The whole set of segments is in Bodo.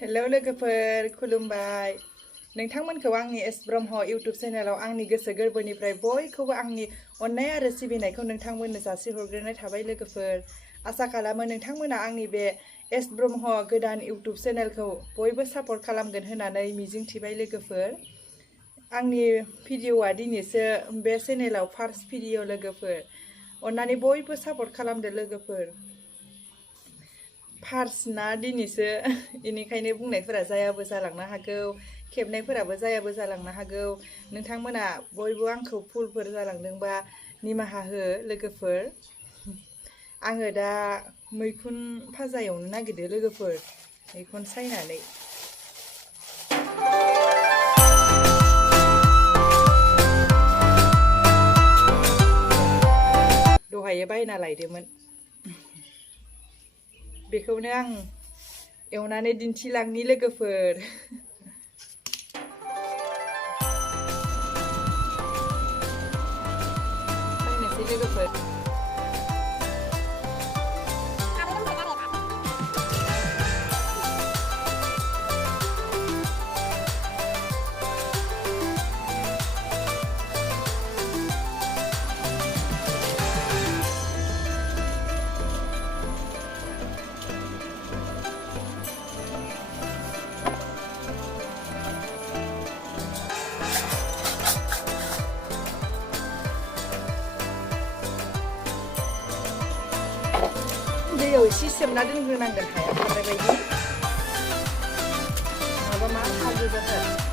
हेलौ लोगोफोर खुलुमबाय नोंथांमोनखौ आंनि एस ब्रह्म इउटुब चेनेलाव आंनि गोसो गोरबोनिफ्राय बयखौबो आंनि अननाय आरो सिबिनायखौ नोंथांमोननो जासिहरग्रोनाय थाबाय लोगोफोर आसा खालामो नोंथांमोना आंनि बे एस ब्रह्म गोदान इउटुब चेनेलखौ बयबो सापर्ट खालामगोन होननानै मिजिंथिबाय लोगोफोर आंनि भिडिअआ दिनैसो बे चेनेलाव फार्स्ट भिडिअ लोगोफोर अन्नानै बयबो सापर्ट खालामदो लोगोफोर फार्स्ट ना दिनैसो इनिखायनो बुंनायफोरा जायाबो जालांनो हागौ खेबनायफोराबो जायाबो जालांनो हागौ नोंथांमोना बयबो आंखौ भुलफोर जालांदोंबा निमाहा हो लोगोफोर आङो दा मैखुन भाजा एवनो नागिरदों लोगोफोर मैखुन सायनानै दहायो बायना लायदोंमोन बेखौनो आं एवनानै दिन्थिलांनि लोगोफोर नायनोसै लोगोफोर दैयाव एसे सोमना दोनग्रोनांगोन हाया खारनाय बायदि नङाबा मा हाजो जाथार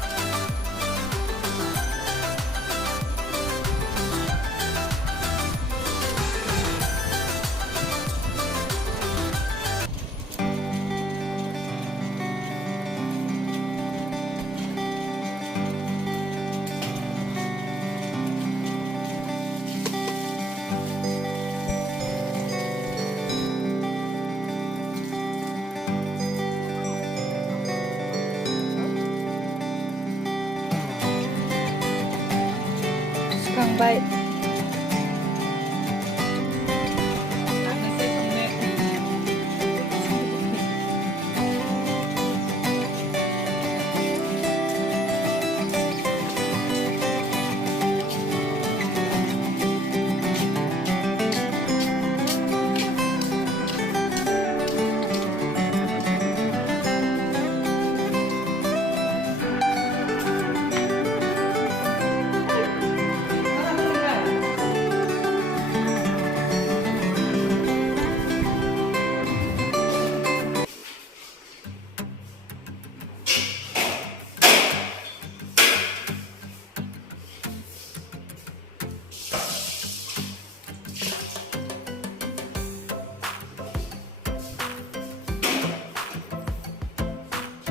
सुखांबाय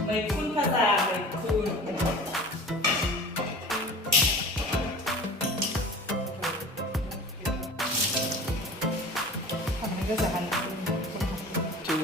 मैखुन भाजा मैखुनทำให้ก็จะหันจู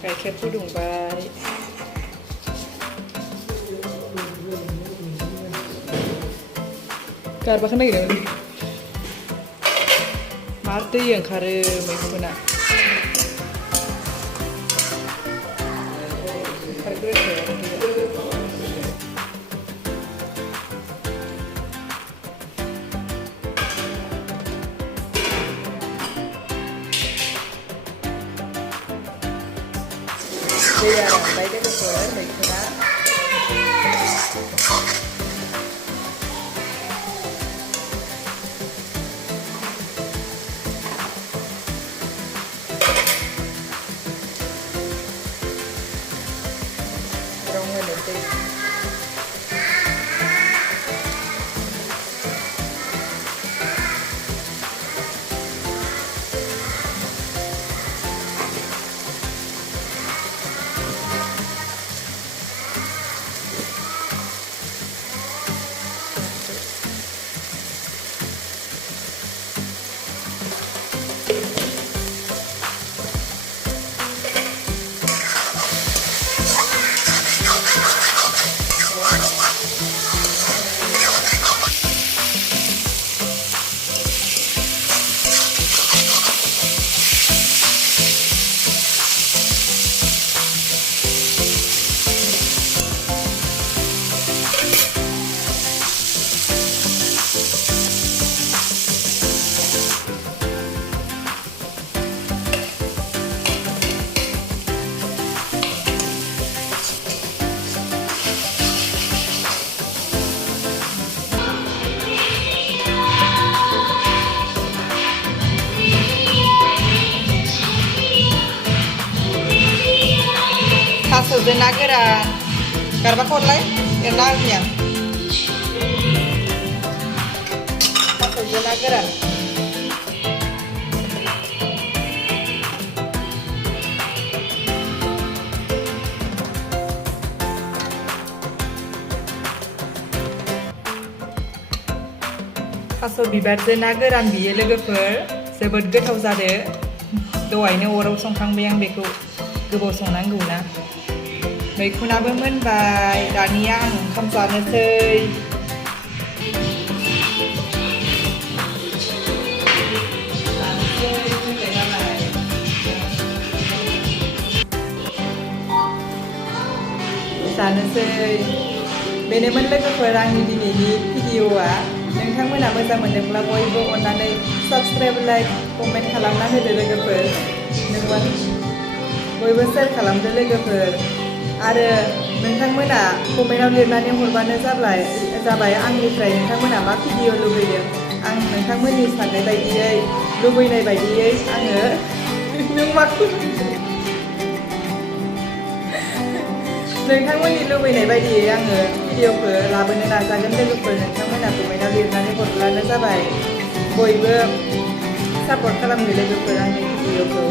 ไก่เค็มफुदुंबाय गारबा खोनायो मा दै ओंखारो मैखुना ओंखारग्रोथो दैया रानबाय लोगोफोर मैखुना रं होनोसै थास'जों ना गोरान गारबाखौ हरलाय एरना होनि आं थास'जों ना गोरान थास' बिबारजों ना गोरान बियो लोगोफोर जोबोद गोथाव जादो दहायनो अराव संखांबाय आं बेखौ गोबाव संनांगौ ना मैखुनाबो मोनबाय दानिया आं ओंखाम जानोसै बेनोमोन लोगोफोर आंनि दिनैनि भिडिअआ नोंथांमोना मोजां मोनदोंब्ला बयबो अननानै साबस्क्राइब लाइक कमेन्ट खालामना होदो लोगोफोर बयबो शेयार खालामदो लोगोफोर आरो नोंथांमोना कमेन्टआव लिरनानै हरबानो जाबाय आंनिफ्राय नोंथांमोना मा भिडिअ लुबैदों आं नोंथांमोननि साननाय बायदियै लुबैनाय बायदियै आङो नों माखौ नोंथांमोननि लुबैनाय बायदियै आङो भिडिअखौ लाबोनो नाजागोन लोगोफोर नोंथांमोना कमेन्टआव लिरनानै हरब्लानो जाबाय बयबो सापर्ट खालामनो लोगोफोर आंनि भिडिअखौ